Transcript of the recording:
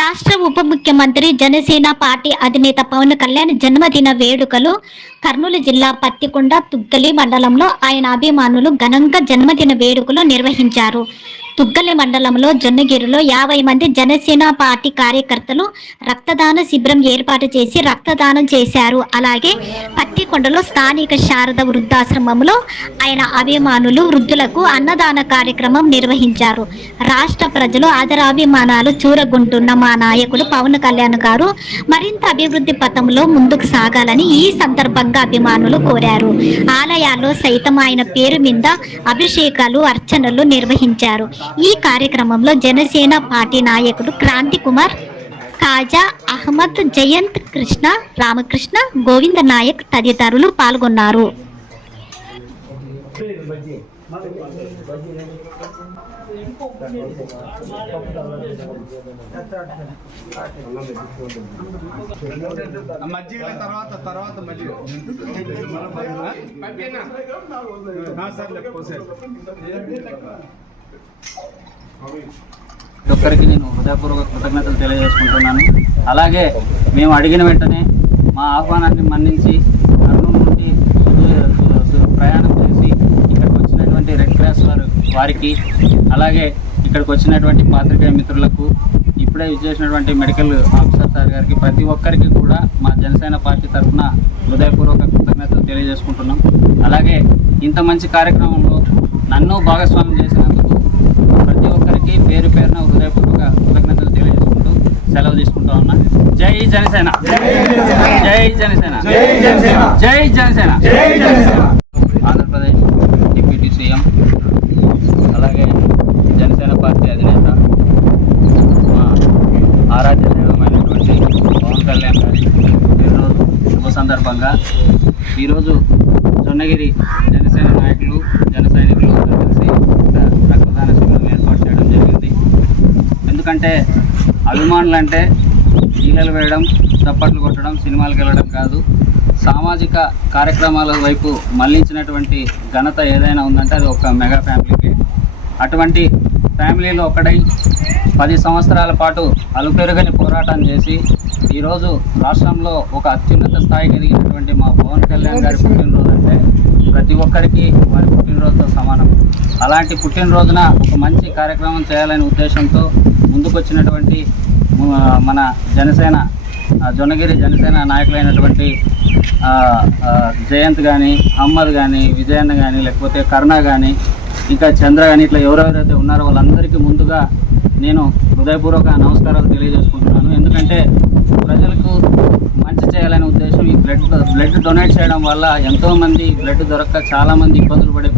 రాష్ట్ర ఉప ముఖ్యమంత్రి జనసేన పార్టీ అధినేత పవన్ కళ్యాణ్ జన్మదిన వేడుకలు కర్నూలు జిల్లా పత్తికొండ తుగ్గలి మండలంలో ఆయన అభిమానులు ఘనంగా జన్మదిన వేడుకలు నిర్వహించారు. తుగ్గలి మండలంలో జొన్నగిరిలో యాభై మంది జనసేన పార్టీ కార్యకర్తలు రక్తదాన శిబిరం ఏర్పాటు చేసి రక్తదానం చేశారు. అలాగే పత్తికొండలో స్థానిక శారద వృద్ధాశ్రమంలో ఆయన అభిమానులు వృద్ధులకు అన్నదాన కార్యక్రమం నిర్వహించారు. రాష్ట్ర ప్రజలు ఆదరాభిమానాలు చూరగొంటున్న మా నాయకుడు పవన్ కళ్యాణ్ గారు మరింత అభివృద్ధి పథంలో ముందుకు సాగాలని ఈ సందర్భంగా అభిమానులు కోరారు. ఆలయాల్లో సైతం ఆయన పేరు మీద అభిషేకాలు అర్చనలు నిర్వహించారు. ఈ కార్యక్రమంలో జనసేన పార్టీ నాయకుడు క్రాంతి కుమార్ రాజా అహ్మద్ జయంత్ కృష్ణ రామకృష్ణ గోవింద నాయక్ తదితరులు పాల్గొన్నారు. మజ్జిగ తర్వాత తర్వాత మజ్జిగ. ప్రతి ఒక్కరికి నేను హృదయపూర్వక కృతజ్ఞతలు తెలియజేసుకుంటున్నాను. అలాగే మేము అడిగిన వెంటనే మా ఆహ్వానాన్ని మన్నించి కర్నూలు నుండి ప్రయాణం చేసి ఇక్కడికి వచ్చినటువంటి రెడ్ క్రాస్ వారు వారికి అలాగే ఇక్కడికి వచ్చినటువంటి పాత్రికేయ మిత్రులకు ఇప్పుడే విజయసినటువంటి మెడికల్ ఆఫీసర్ సార్ గారికి ప్రతి ఒక్కరికి కూడా మా జనసేన పార్టీ తరఫున హృదయపూర్వక కృతజ్ఞతలు తెలియజేసుకుంటున్నాం. అలాగే ఇంత మంచి కార్యక్రమంలో నన్ను భాగస్వామ్యం చేసినందుకు ఒక్కరికి పేరు పేరున హృదయపూర్వక కృతజ్ఞతలు తెలియజేసుకుంటూ సెలవు తీసుకుంటా ఉన్నా. జై జనసేన. జై జనసేన. జై జనసేన. ఆంధ్రప్రదేశ్ డిప్యూటీ సీఎం అలాగే జనసేన పార్టీ అధినేత మా ఆరాధ్య దైవమైనటువంటి పవన్ కళ్యాణ్ గారి ఈరోజు శుభ సందర్భంగా ఈరోజు జొన్నగిరి జనసేన నాయకులు జన సైనికులు అందరూ కలిసి ఇక్కడ రక్తదాన శిబిరం ఏర్పాటు చేయడం జరిగింది ఎందుకంటే అభిమానులు అంటే ఈలలు వేయడం చప్పట్లు కొట్టడం సినిమాలకు వెళ్ళడం కాదు. సామాజిక కార్యక్రమాల వైపు మళ్ళించినటువంటి ఘనత ఏదైనా ఉందంటే అది ఒక మెగా ఫ్యామిలీకి. అటువంటి ఫ్యామిలీలో ఒకటై పది సంవత్సరాల పాటు అలుపెరుగని పోరాటం చేసి ఈరోజు రాష్ట్రంలో ఒక అత్యున్నత స్థాయికి ఎదిగినటువంటి మా పవన్ కళ్యాణ్ గారి పుట్టినరోజు అంటే ప్రతి ఒక్కరికి వారి పుట్టినరోజుతో సమానం. అలాంటి పుట్టినరోజున ఒక మంచి కార్యక్రమం చేయాలనే ఉద్దేశంతో ముందుకొచ్చినటువంటి మన జనసేన జొన్నగిరి జనసేన నాయకులైనటువంటి జయంత్ కానీ అహ్మద్ కానీ విజయన్న కానీ లేకపోతే కరుణ కానీ ఇంకా చంద్ర కానీ ఇట్లా ఎవరెవరైతే ఉన్నారో వాళ్ళందరికీ ముందుగా నేను హృదయపూర్వక నమస్కారాలు తెలియజేసుకుంటున్నాను. ఎందుకంటే ప్రజలకు మంచి చేయాలనే ఉద్దేశం ఈ బ్లడ్ బ్లడ్ డొనేట్ చేయడం వల్ల ఎంతోమంది బ్లడ్ దొరక్క చాలామంది ఇబ్బందులు పడే